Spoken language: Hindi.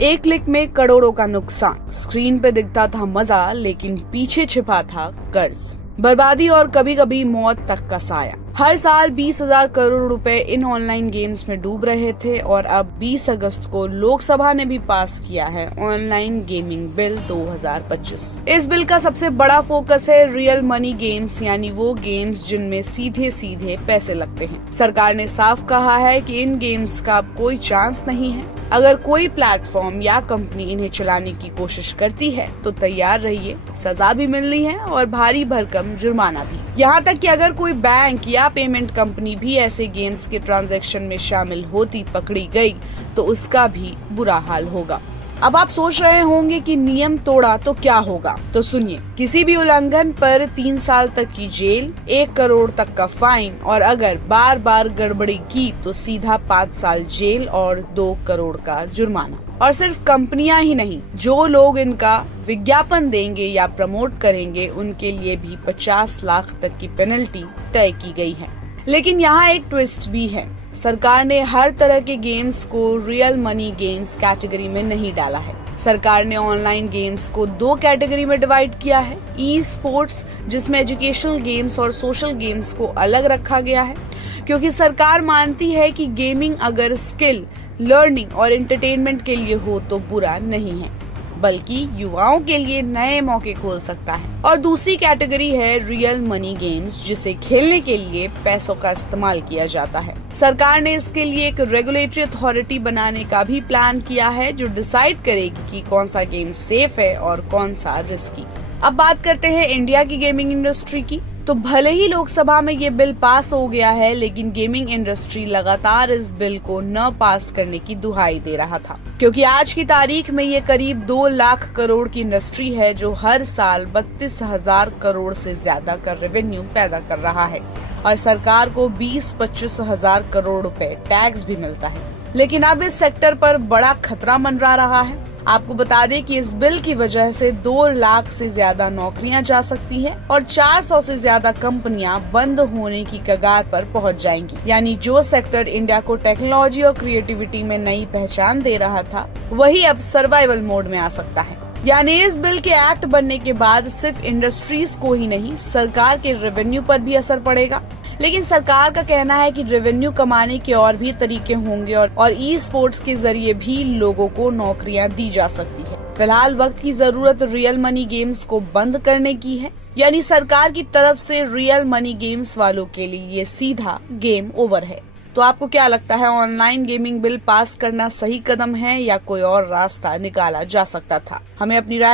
एक क्लिक में करोड़ों का नुकसान। स्क्रीन पे दिखता था मजा, लेकिन पीछे छिपा था कर्ज, बर्बादी और कभी कभी मौत तक का साया। हर साल 20,000 करोड़ रुपए इन ऑनलाइन गेम्स में डूब रहे थे और अब 20 अगस्त को लोकसभा ने भी पास किया है ऑनलाइन गेमिंग बिल 2025। इस बिल का सबसे बड़ा फोकस है रियल मनी गेम्स, यानी वो गेम्स जिनमें सीधे सीधे पैसे लगते हैं। सरकार ने साफ कहा है कि इन गेम्स का अब कोई चांस नहीं है। अगर कोई प्लेटफॉर्म या कंपनी इन्हें चलाने की कोशिश करती है तो तैयार रहिए, सजा भी मिलनी है और भारी भरकम जुर्माना भी। यहाँ तक कि अगर कोई बैंक या पेमेंट कंपनी भी ऐसे गेम्स के ट्रांजैक्शन में शामिल होती पकड़ी गई तो उसका भी बुरा हाल होगा। अब आप सोच रहे होंगे कि नियम तोड़ा तो क्या होगा, तो सुनिए। किसी भी उल्लंघन पर 3 साल तक की जेल, 1 करोड़ तक का फाइन और अगर बार बार गड़बड़ी की तो सीधा 5 साल जेल और 2 करोड़ का जुर्माना। और सिर्फ कंपनियां ही नहीं, जो लोग इनका विज्ञापन देंगे या प्रमोट करेंगे उनके लिए भी 50 लाख तक की पेनल्टी तय की गई है। लेकिन यहाँ एक ट्विस्ट भी है। सरकार ने हर तरह के गेम्स को रियल मनी गेम्स कैटेगरी में नहीं डाला है। सरकार ने ऑनलाइन गेम्स को 2 कैटेगरी में डिवाइड किया है। ई स्पोर्ट्स, जिसमें एजुकेशनल गेम्स और सोशल गेम्स को अलग रखा गया है, क्योंकि सरकार मानती है कि गेमिंग अगर स्किल, लर्निंग और एंटरटेनमेंट के लिए हो तो बुरा नहीं है, बल्कि युवाओं के लिए नए मौके खोल सकता है। और दूसरी कैटेगरी है रियल मनी गेम्स, जिसे खेलने के लिए पैसों का इस्तेमाल किया जाता है। सरकार ने इसके लिए एक रेगुलेटरी अथॉरिटी बनाने का भी प्लान किया है, जो डिसाइड करेगी कि कौन सा गेम सेफ है और कौन सा रिस्की। अब बात करते हैं इंडिया की गेमिंग इंडस्ट्री की। तो भले ही लोकसभा में ये बिल पास हो गया है, लेकिन गेमिंग इंडस्ट्री लगातार इस बिल को न पास करने की दुहाई दे रहा था, क्योंकि आज की तारीख में ये करीब 2 लाख करोड़ की इंडस्ट्री है जो हर साल 32,000 करोड़ से ज्यादा का रेवेन्यू पैदा कर रहा है और सरकार को 20-25 हजार करोड़ रुपए टैक्स भी मिलता है। लेकिन अब इस सेक्टर पर बड़ा खतरा मंडरा रहा है। आपको बता दें कि इस बिल की वजह से 2 लाख से ज्यादा नौकरियां जा सकती हैं और 400 से ज्यादा कंपनियां बंद होने की कगार पर पहुंच जाएंगी। यानी जो सेक्टर इंडिया को टेक्नोलॉजी और क्रिएटिविटी में नई पहचान दे रहा था, वही अब सर्वाइवल मोड में आ सकता है। यानी इस बिल के एक्ट बनने के बाद सिर्फ इंडस्ट्रीज को ही नहीं, सरकार के रेवेन्यू पर भी असर पड़ेगा। लेकिन सरकार का कहना है कि रेवेन्यू कमाने के और भी तरीके होंगे और ई स्पोर्ट्स के जरिए भी लोगों को नौकरियां दी जा सकती है। फिलहाल वक्त की जरूरत रियल मनी गेम्स को बंद करने की है। यानी सरकार की तरफ से रियल मनी गेम्स वालों के लिए ये सीधा गेम ओवर है। तो आपको क्या लगता है, ऑनलाइन गेमिंग बिल पास करना सही कदम है या कोई और रास्ता निकाला जा सकता था? हमें अपनी राय